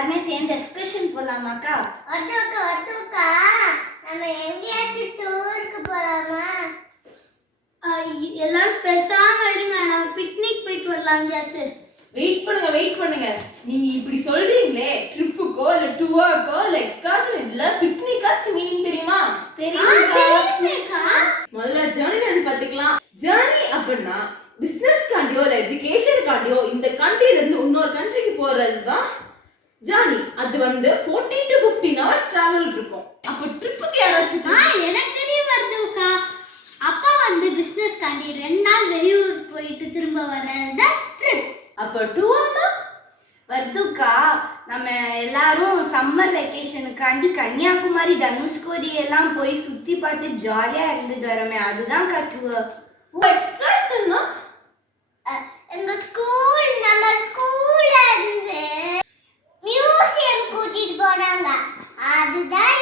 எல்லாரும் சேர்ந்து எக்ஸ்கர்ஷன் போலாமாக்கா? அத்துக்கா நம்ம எங்கயாச்சும் டூருக்கு போலாமா? எல்லாரும் பேசாம இருங்க, நம்ம பிக்னிக் போயிட்டு வரலாம் எங்கயாச்சும். வெயிட் பண்ணுங்க. நீங்க இப்படி சொல்றீங்களே, ட்ரிப்புக்கோ இல்ல டூருக்கோ இல்ல எக்ஸ்கர்ஷன் இல்ல பிக்னிக்காச்சு மீனிங் தெரியுமா? தெரியுமாக்கா? முதல்ல ஜர்னி பாத்துக்கலாம். ஜர்னி அப்படின்னா பிசினஸ் காண்டியோ இல்ல எஜுகேஷன் காண்டியோ இந்த கண்ட்ரில இருந்து இன்னொரு கண்ட்ரிக்கு போறதுதான் ஜர்னி. அது 40 to 15 hours டிராவல் இருக்கும். அப்ப ட்ரிப்புக்கு யாராச்சும் எனக்கு தெரியும் வருதுக்கா. அப்பா பிசினஸ் காண்டி 2 நாள் வெளியூர் போயிட்டு திரும்ப வர்றது ட்ரிப். அப்ப டூர்னா வருதுக்கா, நம்ம எல்லாரும் சம்மர் வெக்கேஷனுக்காண்டி கன்னியாகுமரி தனுஷ்கோடி எல்லாம் போய் சுத்தி பார்த்து ஜாலியா இருந்துட்டு வரோமே, அதுதான் டூர். எக்ஸ்கர்ஷன்னா நம்ம ஸ்கூல்ல இருந்து மியூசியம் கூட்டிட்டு போனாங்க. அதுதான்